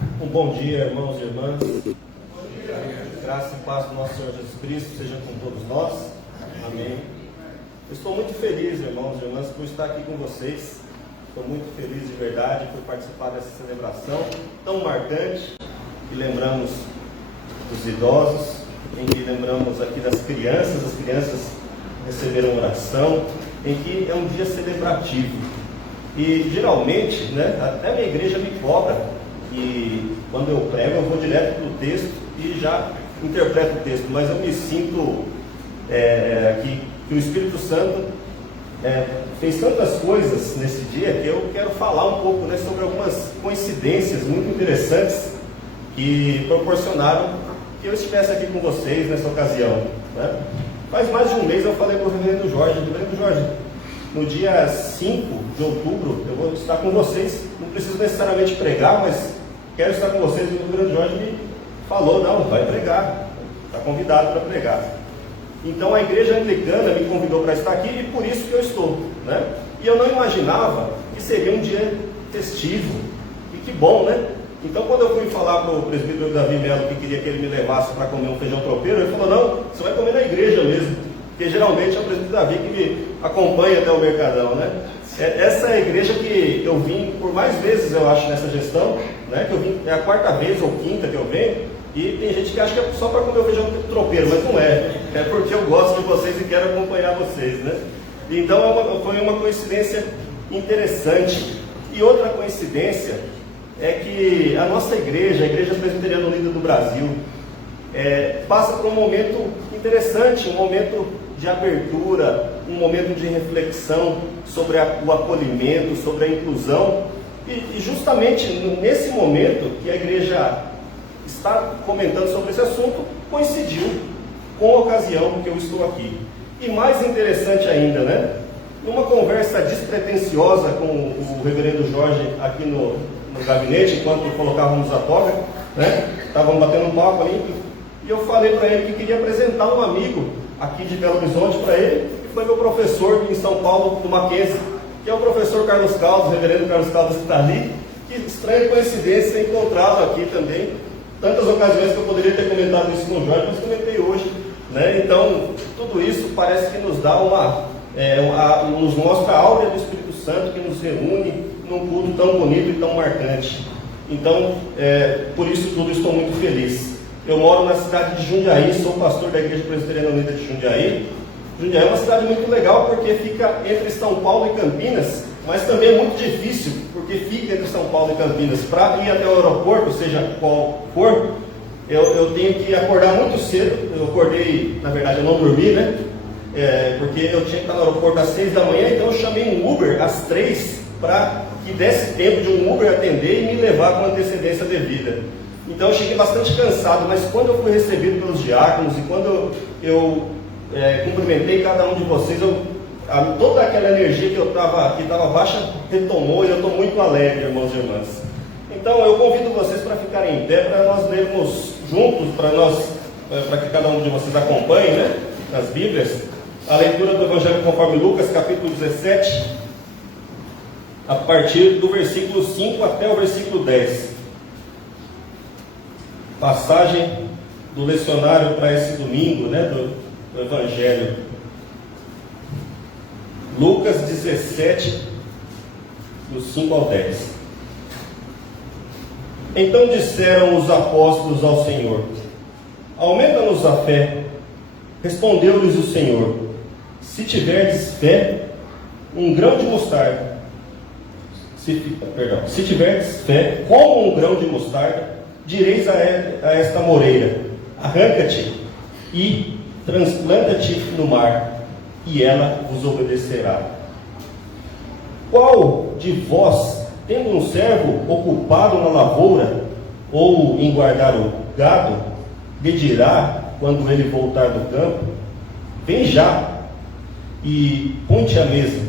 Um bom dia, irmãos e irmãs. Graça e paz do nosso Senhor Jesus Cristo seja com todos nós. Amém. Eu estou muito feliz, irmãos e irmãs, por estar aqui com vocês. Estou muito feliz de verdade por participar dessa celebração tão marcante, que lembramos dos idosos, em que lembramos aqui das crianças. As crianças receberam oração, em que é um dia celebrativo. E geralmente, até a minha igreja me cobra, e quando eu prego eu vou direto para o texto e já interpreto o texto, mas eu me sinto que o Espírito Santo fez tantas coisas nesse dia que eu quero falar um pouco sobre algumas coincidências muito interessantes que proporcionaram que eu estivesse aqui com vocês nessa ocasião. Faz mais de um mês eu falei para o reverendo Jorge, no dia 5 de outubro eu vou estar com vocês, não preciso necessariamente pregar, mas quero estar com vocês. E o reverendo Jorge me falou, não, vai pregar, está convidado para pregar. Então a igreja anglicana me convidou para estar aqui e por isso que eu estou. E eu não imaginava que seria um dia festivo, e que bom, Então quando eu fui falar para o presbítero Davi Melo que queria que ele me levasse para comer um feijão tropeiro, ele falou, não, você vai comer na igreja mesmo, porque geralmente é o presbítero Davi que me acompanha até o Mercadão, Essa é a igreja que eu vim por mais vezes, eu acho, nessa gestão, que eu vim, é a quarta vez ou quinta que eu venho, e tem gente que acha que é só para comer o feijão tropeiro, mas não é porque eu gosto de vocês e quero acompanhar vocês, Então foi uma coincidência interessante. E outra coincidência é que a nossa igreja, a Igreja Presbiteriana Unida do Brasil, passa por um momento interessante, um momento de abertura, um momento de reflexão sobre o acolhimento, sobre a inclusão, e justamente nesse momento que a igreja está comentando sobre esse assunto, coincidiu com a ocasião que eu estou aqui. E mais interessante ainda, numa conversa despretensiosa com o reverendo Jorge aqui no gabinete, enquanto colocávamos a toga, estávamos batendo um papo ali, e eu falei para ele que queria apresentar um amigo aqui de Belo Horizonte para ele, que foi meu professor em São Paulo, do Mackenzie, que é o professor Carlos Caldas, o reverendo Carlos Caldas que está ali. Que estranha coincidência encontrá-lo aqui também. Tantas ocasiões que eu poderia ter comentado isso com o Jorge, mas comentei hoje, Então, tudo isso parece que nos dá nos mostra a áurea do Espírito Santo que nos reúne num culto tão bonito e tão marcante. Então, por isso tudo estou muito feliz. Eu moro na cidade de Jundiaí, sou pastor da Igreja Presbiteriana Unida de Jundiaí. Jundiaí é uma cidade muito legal porque fica entre São Paulo e Campinas, mas também é muito difícil porque fica entre São Paulo e Campinas. Para ir até o aeroporto, seja qual for, eu tenho que acordar muito cedo. Eu acordei, na verdade eu não dormi, porque eu tinha que estar no aeroporto às 6 da manhã, então eu chamei um Uber às 3 para que desse tempo de um Uber atender e me levar com antecedência devida. Então eu cheguei bastante cansado, mas quando eu fui recebido pelos diáconos e quando eu cumprimentei cada um de vocês, toda aquela energia que estava baixa retomou, e eu estou muito alegre, irmãos e irmãs. Então eu convido vocês para ficarem em pé, para nós lermos juntos, para que cada um de vocês acompanhe, nas Bíblias, a leitura do Evangelho conforme Lucas, capítulo 17, a partir do versículo 5 até o versículo 10. Passagem do lecionário para esse domingo, do Evangelho. Lucas 17, do 5 ao 10. Então disseram os apóstolos ao Senhor: aumenta-nos a fé. Respondeu-lhes o Senhor: se tiverdes fé, um grão de mostarda, se tiverdes fé como um grão de mostarda, direis a esta moreira: arranca-te e transplanta-te no mar, e ela vos obedecerá. Qual de vós, tendo um servo ocupado na lavoura ou em guardar o gado, lhe dirá, quando ele voltar do campo: vem já e põe-te à mesa?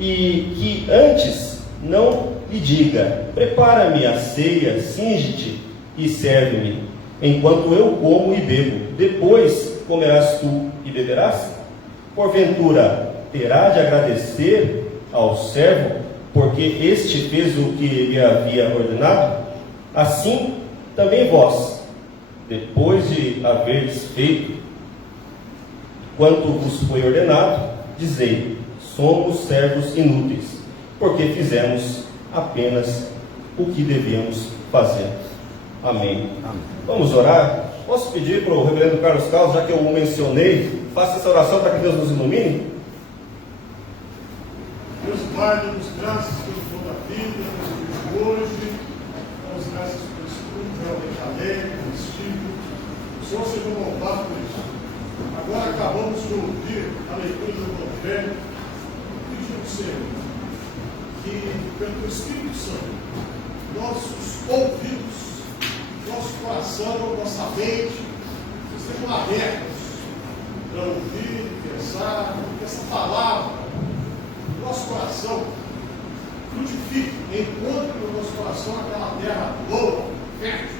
E que antes não lhe diga: prepara-me a ceia, cinge-te e serve-me, enquanto eu como e bebo, depois comerás tu e beberás? Porventura terá de agradecer ao servo, porque este fez o que lhe havia ordenado? Assim também vós, depois de haverdes feito quanto vos foi ordenado, dizei: somos servos inúteis, porque fizemos apenas o que devíamos fazer. Amém. Amém. Vamos orar? Posso pedir para o reverendo Carlos Carlos, já que eu o mencionei, faça essa oração para que Deus nos ilumine? Deus Pai, damos graças pelo dom da vida, pelo dia de hoje, damos graças pelo estudo, realmente alegre, positivo. O Senhor seja louvado por isso. Agora acabamos de ouvir a leitura do Evangelho, pedindo ao Senhor que, pelo Espírito Santo, nossos ouvidos, nosso coração, nossa mente estejam abertos para ouvir, pensar, que essa palavra, nosso coração frutifique, encontre no nosso coração aquela terra boa, fértil,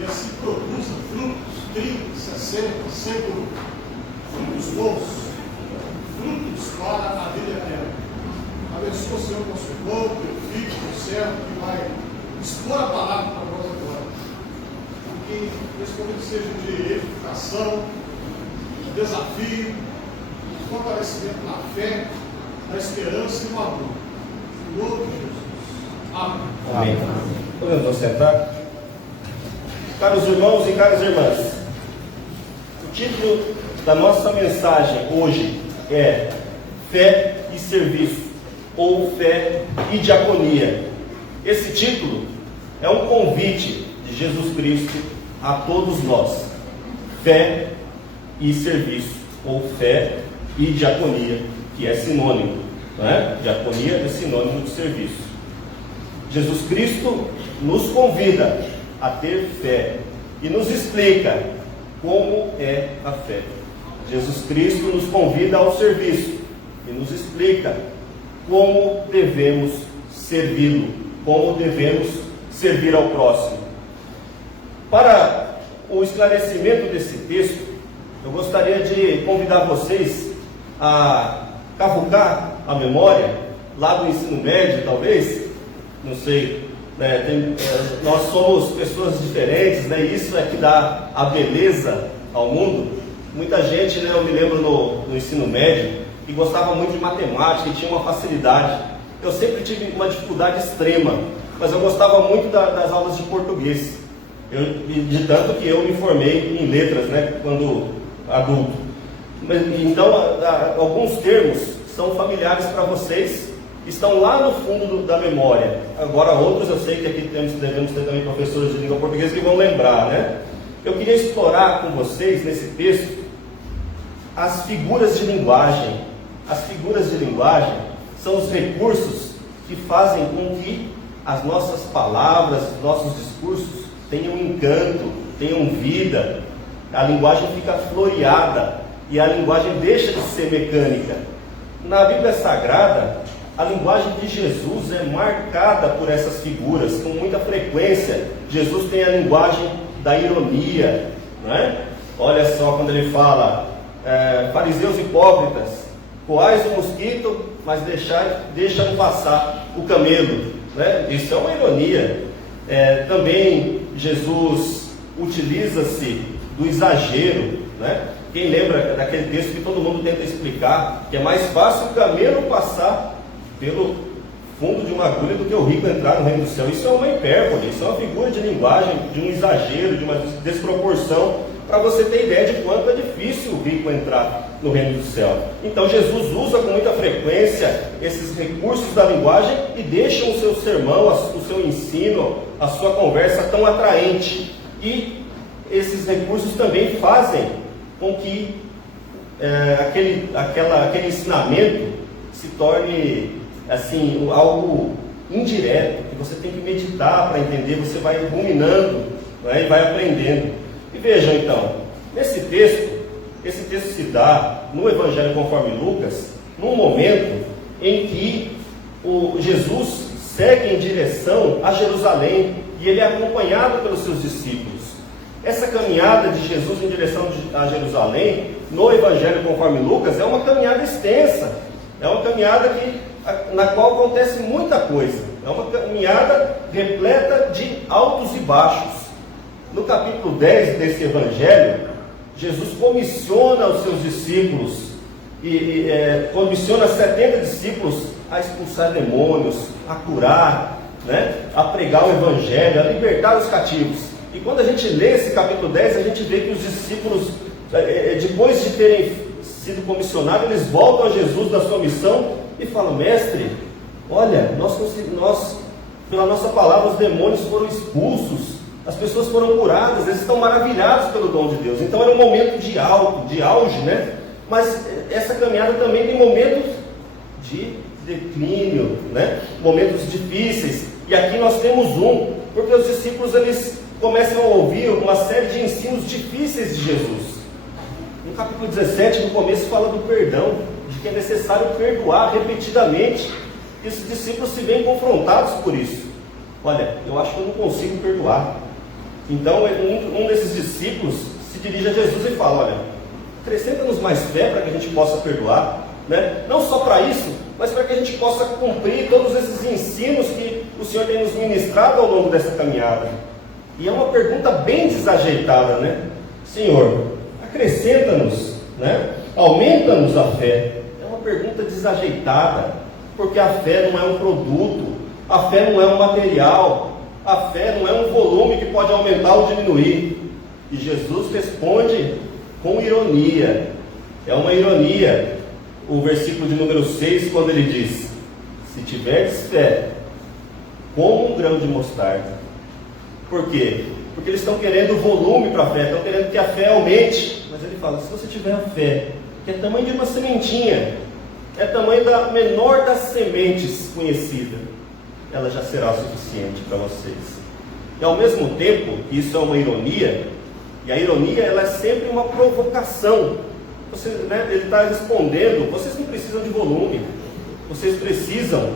e assim produza frutos, 30, 60, 100 frutos bons, frutos para a vida eterna. Abençoa, Senhor, nosso irmão, teu filho, teu servo, que vai expor a palavra para nós agora. Que esse momento seja de edificação, de desafio, de fortalecimento na fé, na esperança e no amor. Em nome de Jesus. Amém. Amém. Podemos nos sentar? Caros irmãos e caras irmãs, o título da nossa mensagem hoje é Fé e Serviço, ou Fé e Diaconia. Esse título é um convite de Jesus Cristo a todos nós. Fé e serviço, ou fé e diaconia, que é sinônimo, não é? Diaconia é sinônimo de serviço. Jesus Cristo nos convida a ter fé e nos explica como é a fé. Jesus Cristo nos convida ao serviço e nos explica como devemos servi-lo, como devemos servir ao próximo. Para o esclarecimento desse texto, eu gostaria de convidar vocês a cavucar a memória, lá do ensino médio talvez, não sei, né, nós somos pessoas diferentes, né, isso é que dá a beleza ao mundo. Muita gente, né, eu me lembro no ensino médio, que gostava muito de matemática e tinha uma facilidade. Eu sempre tive uma dificuldade extrema, mas eu gostava muito das aulas de português. De tanto que eu me formei em letras, né, quando adulto. Então, alguns termos são familiares para vocês, estão lá no fundo da memória. Agora, outros eu sei que aqui devemos ter também professores de língua portuguesa que vão lembrar, né? Eu queria explorar com vocês, nesse texto, as figuras de linguagem. As figuras de linguagem são os recursos que fazem com que as nossas palavras, os nossos discursos tenham encanto, tenham vida. A linguagem fica floreada e a linguagem deixa de ser mecânica. Na Bíblia Sagrada, a linguagem de Jesus é marcada por essas figuras. Com muita frequência, Jesus tem a linguagem da ironia, não é? Olha só quando ele fala, fariseus hipócritas, coais o mosquito, mas deixam passar o camelo, né? Isso é uma ironia. Também Jesus utiliza-se do exagero, né? Quem lembra daquele texto que todo mundo tenta explicar, que é mais fácil o camelo passar pelo fundo de uma agulha do que o rico entrar no reino do céu. Isso é uma hipérbole, isso é uma figura de linguagem, de um exagero, de uma desproporção, para você ter ideia de quanto é difícil o rico entrar no reino do céu. Então Jesus usa com muita frequência esses recursos da linguagem e deixa o seu sermão, o seu ensino, a sua conversa tão atraente. E esses recursos também fazem com que aquele ensinamento se torne assim, algo indireto, que você tem que meditar para entender, você vai ruminando, né, e vai aprendendo. E vejam então, esse texto se dá no Evangelho conforme Lucas, num momento em que Jesus segue em direção a Jerusalém e ele é acompanhado pelos seus discípulos. Essa caminhada de Jesus em direção a Jerusalém, no Evangelho conforme Lucas, é uma caminhada extensa, é uma caminhada na qual acontece muita coisa. É uma caminhada repleta de altos e baixos. No capítulo 10 desse evangelho, Jesus comissiona os seus discípulos, comissiona 70 discípulos a expulsar demônios, a curar, né? A pregar o evangelho, a libertar os cativos. E quando a gente lê esse capítulo 10, a gente vê que os discípulos, depois de terem sido comissionados, eles voltam a Jesus da sua missão e falam: mestre, olha, nós pela nossa palavra os demônios foram expulsos, as pessoas foram curadas, eles estão maravilhados pelo dom de Deus. Então era um momento de auge, né? Mas essa caminhada também tem momentos de declínio, né? Momentos difíceis. E aqui nós temos porque os discípulos eles começam a ouvir uma série de ensinos difíceis de Jesus. No capítulo 17, no começo, fala do perdão, de que é necessário perdoar repetidamente. E os discípulos se veem confrontados por isso. Olha, eu acho que eu não consigo perdoar. Então, um desses discípulos se dirige a Jesus e fala: olha, acrescenta-nos mais fé para que a gente possa perdoar, né? Não só para isso, mas para que a gente possa cumprir todos esses ensinos que o Senhor tem nos ministrado ao longo dessa caminhada. E é uma pergunta bem desajeitada, né? Senhor, acrescenta-nos, né? Aumenta-nos a fé. É uma pergunta desajeitada, porque a fé não é um produto, a fé não é um material, a fé não é um volume que pode aumentar ou diminuir. E Jesus responde com ironia. É uma ironia o versículo de número 6, quando ele diz: se tiveres fé como um grão de mostarda. Por quê? Porque eles estão querendo volume para a fé, estão querendo que a fé aumente. Mas ele fala: se você tiver a fé, que é tamanho de uma sementinha, é tamanho da menor das sementes conhecida, ela já será suficiente para vocês. E ao mesmo tempo, isso é uma ironia, e a ironia ela é sempre uma provocação. Ele está respondendo: vocês não precisam de volume, vocês precisam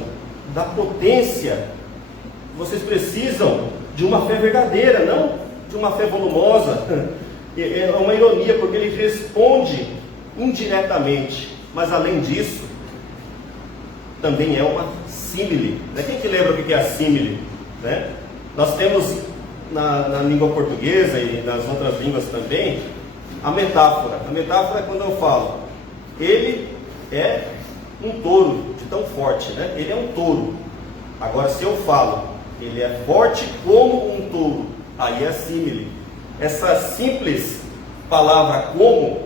da potência, vocês precisam de uma fé verdadeira, não de uma fé volumosa. É uma ironia, porque ele responde indiretamente, mas além disso, também é uma símile. Quem que lembra o que é a símile? Né? Nós temos na língua portuguesa e nas outras línguas também a metáfora. A metáfora é quando eu falo: ele é um touro de tão forte, né? Ele é um touro. Agora, se eu falo ele é forte como um touro, aí é símile. Essa simples palavra como,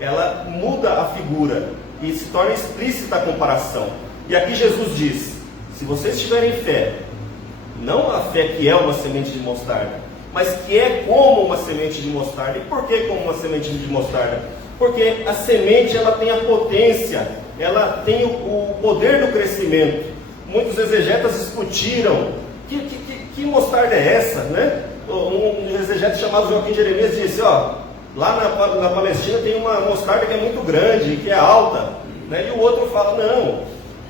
ela muda a figura e se torna explícita a comparação. E aqui Jesus diz: se vocês tiverem fé, não a fé que é uma semente de mostarda, mas que é como uma semente de mostarda. E por que como uma semente de mostarda? Porque a semente ela tem a potência, ela tem o poder do crescimento. Muitos exegetas discutiram que mostarda é essa, né? Um exegeta chamado Joaquim Jeremias disse: lá na Palestina tem uma mostarda que é muito grande, que é alta, né? E o outro fala: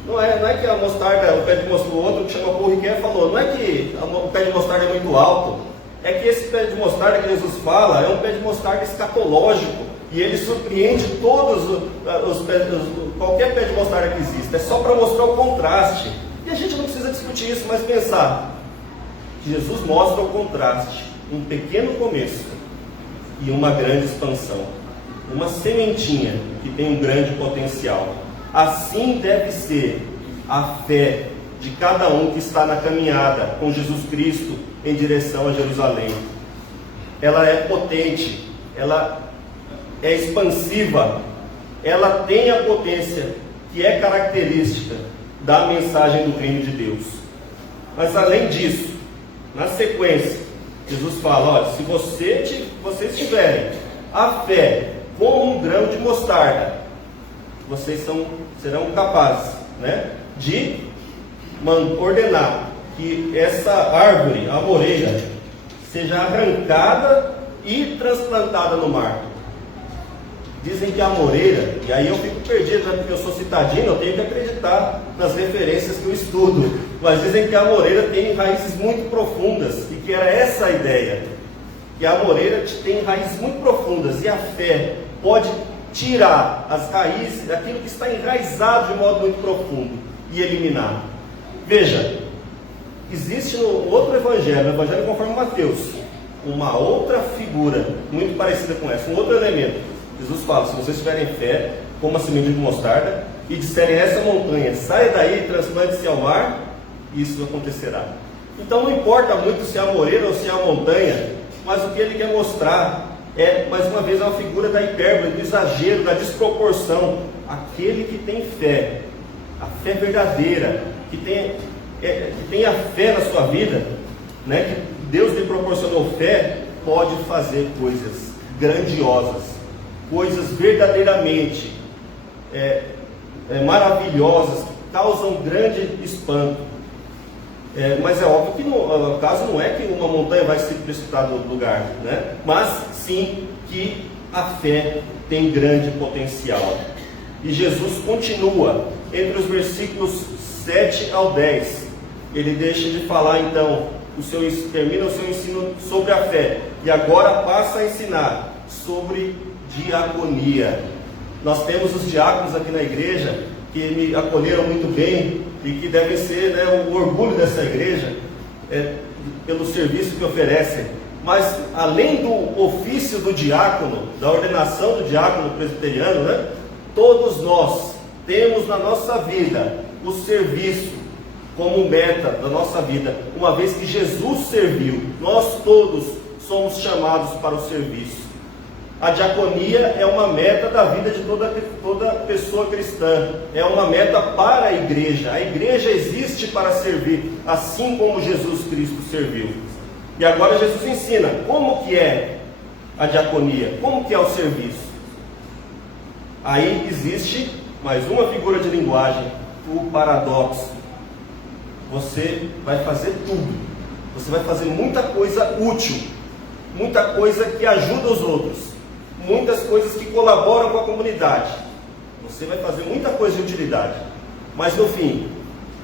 não é que a mostarda, o pé de mostarda, o outro que chama Pourriquet falou: não é que o pé de mostarda é muito alto, é que esse pé de mostarda que Jesus fala é um pé de mostarda escatológico, e ele surpreende todos qualquer pé de mostarda que existe. É só para mostrar o contraste. E a gente não precisa discutir isso, mas pensar que Jesus mostra o contraste: um pequeno começo e uma grande expansão, uma sementinha que tem um grande potencial. Assim deve ser a fé de cada um que está na caminhada com Jesus Cristo em direção a Jerusalém. Ela é potente, ela é expansiva, ela tem a potência que é característica da mensagem do reino de Deus. Mas além disso, na sequência, Jesus fala: olha, se vocês tiverem a fé como um grão de mostarda, vocês serão capazes, né, de ordenar que essa árvore, a amoreira, seja arrancada e transplantada no mar. Dizem que a amoreira, e aí eu fico perdido, né, porque eu sou citadino, eu tenho que acreditar nas referências que eu estudo, mas dizem que a amoreira tem raízes muito profundas, e que era essa a ideia, que a amoreira tem raízes muito profundas, e a fé pode tirar as raízes daquilo que está enraizado de modo muito profundo e eliminar. Veja, existe no outro evangelho, no evangelho conforme Mateus, uma outra figura muito parecida com essa, um outro elemento. Jesus fala: se vocês tiverem fé, como a semente de mostarda, e disserem a essa montanha, saia daí e transplante-se ao mar, isso acontecerá. Então não importa muito se é a moreira ou se é a montanha, mas o que ele quer mostrar é, mais uma vez, uma figura da hipérbole, do exagero, da desproporção. Aquele que tem fé, a fé verdadeira, que tem a fé na sua vida, né, que Deus lhe proporcionou fé, pode fazer coisas grandiosas, coisas verdadeiramente maravilhosas, que causam grande espanto. Mas é óbvio que o caso não é que uma montanha vai se precipitar do lugar, né? Mas sim que a fé tem grande potencial. E Jesus continua entre os versículos 7 ao 10. Ele deixa de falar então, termina o seu ensino sobre a fé, e agora passa a ensinar sobre diaconia. Nós temos os diáconos aqui na igreja que me acolheram muito bem e que devem ser, né, o orgulho dessa igreja, pelo serviço que oferecem. Mas além do ofício do diácono, da ordenação do diácono presbiteriano, né, todos nós temos na nossa vida o serviço como meta da nossa vida, uma vez que Jesus serviu. Nós todos somos chamados para o serviço. A diaconia é uma meta da vida de toda pessoa cristã, é uma meta para a igreja. A igreja existe para servir, assim como Jesus Cristo serviu. E agora Jesus ensina como que é a diaconia, como que é o serviço. Aí existe mais uma figura de linguagem, o paradoxo. Você vai fazer tudo, você vai fazer muita coisa útil, muita coisa que ajuda os outros, muitas coisas que colaboram com a comunidade. Você vai fazer muita coisa de utilidade, mas no fim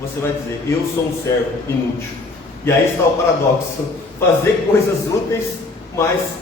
você vai dizer: eu sou um servo inútil. E aí está o paradoxo: fazer coisas úteis, mas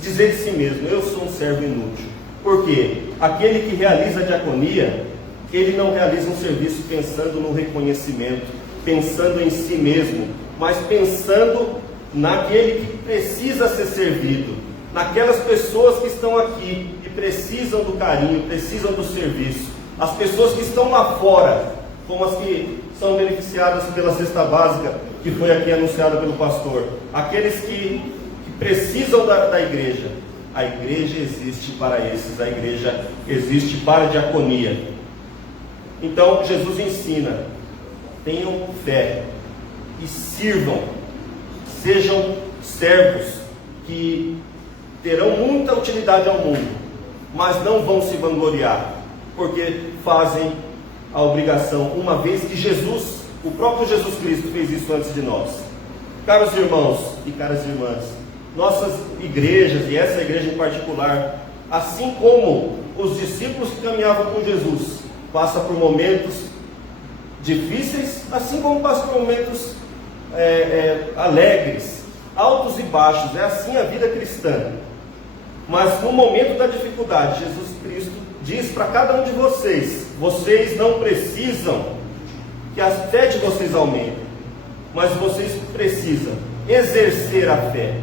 dizer de si mesmo: eu sou um servo inútil. Por quê? Aquele que realiza a diaconia, ele não realiza um serviço pensando no reconhecimento, pensando em si mesmo, mas pensando naquele que precisa ser servido, naquelas pessoas que estão aqui e precisam do carinho, precisam do serviço, as pessoas que estão lá fora, como as que são beneficiadas pela cesta básica que foi aqui anunciada pelo pastor, aqueles que precisam da igreja. A igreja existe para esses, a igreja existe para a diaconia. Então Jesus ensina: tenham fé e sirvam, sejam servos que terão muita utilidade ao mundo, mas não vão se vangloriar, porque fazem a obrigação, uma vez que Jesus, o próprio Jesus Cristo, fez isso antes de nós. Caros irmãos e caras irmãs, nossas igrejas, e essa igreja em particular, assim como os discípulos que caminhavam com Jesus, passa por momentos difíceis, assim como passa por momentos alegres, altos e baixos. É assim a vida cristã. Mas no momento da dificuldade, Jesus Cristo diz para cada um de vocês: vocês não precisam que a fé de vocês aumente, mas vocês precisam exercer a fé.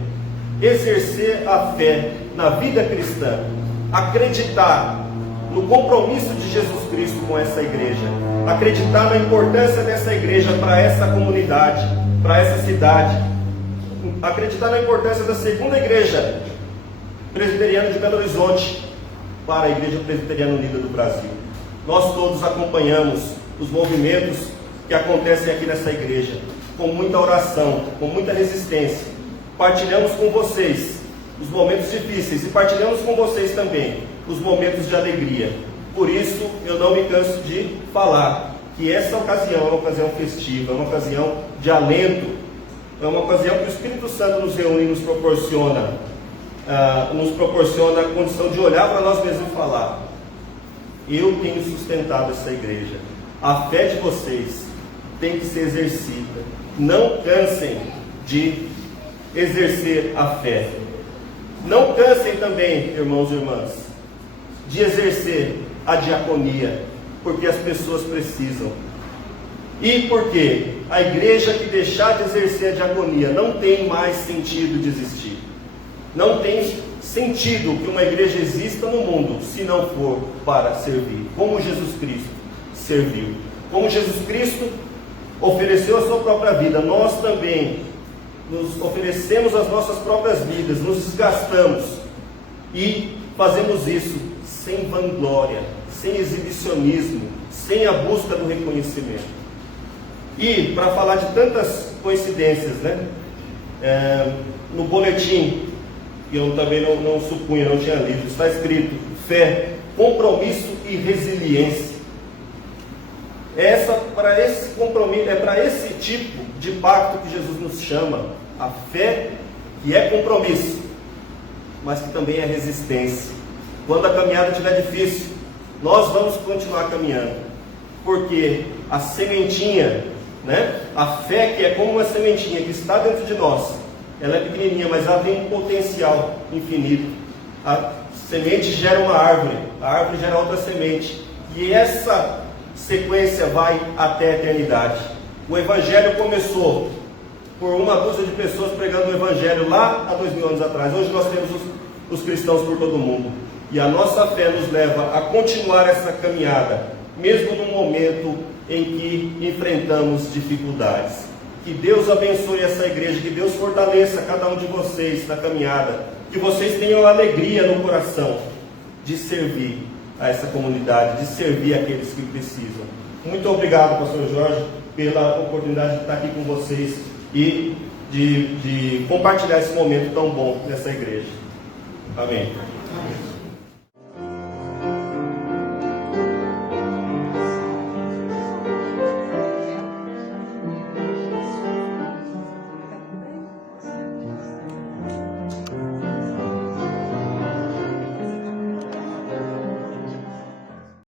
Exercer a fé na vida cristã, acreditar no compromisso de Jesus Cristo com essa igreja, acreditar na importância dessa igreja para essa comunidade, para essa cidade, acreditar na importância da segunda igreja presbiteriana de Belo Horizonte para a Igreja Presbiteriana Unida do Brasil. Nós todos acompanhamos os movimentos que acontecem aqui nessa igreja, com muita oração, com muita resistência. Partilhamos com vocês os momentos difíceis e partilhamos com vocês também os momentos de alegria. Por isso, eu não me canso de falar que essa ocasião é uma ocasião festiva, é uma ocasião de alento, é uma ocasião que o Espírito Santo nos reúne e nos proporciona a condição de olhar para nós mesmos e falar: eu tenho sustentado essa igreja, a fé de vocês tem que ser exercida. Não cansem de exercer a fé. Não cansem também, irmãos e irmãs, de exercer a diaconia, porque as pessoas precisam. E por quê? a igreja que deixar de exercer a diaconia não tem mais sentido de existir. Não tem sentido que uma igreja exista no mundo se não for para servir, como Jesus Cristo serviu. Como Jesus Cristo ofereceu a sua própria vida, nós também nos oferecemos as nossas próprias vidas, nos desgastamos e fazemos isso sem vanglória, sem exibicionismo, sem a busca do reconhecimento. E para falar de tantas coincidências, né? No boletim, que eu também não supunha, não tinha lido, está escrito: fé, compromisso e resiliência. Para esse compromisso, é para esse tipo de pacto que Jesus nos chama. A fé que é compromisso, mas que também é resistência. Quando a caminhada estiver difícil, nós vamos continuar caminhando, porque a sementinha, né? A fé, que é como uma sementinha que está dentro de nós, ela é pequenininha, mas ela tem um potencial infinito. A semente gera uma árvore, a árvore gera outra semente, e essa sequência vai até a eternidade. O Evangelho começou por uma dúzia de pessoas pregando o Evangelho lá há 2000 anos atrás. Hoje nós temos os cristãos por todo o mundo, e a nossa fé nos leva a continuar essa caminhada, mesmo no momento em que enfrentamos dificuldades. Que Deus abençoe essa igreja, que Deus fortaleça cada um de vocês na caminhada, que vocês tenham alegria no coração de servir a essa comunidade, de servir aqueles que precisam. Muito obrigado, pastor Jorge, pela oportunidade de estar aqui com vocês e de compartilhar esse momento tão bom nessa igreja. Amém. Amém.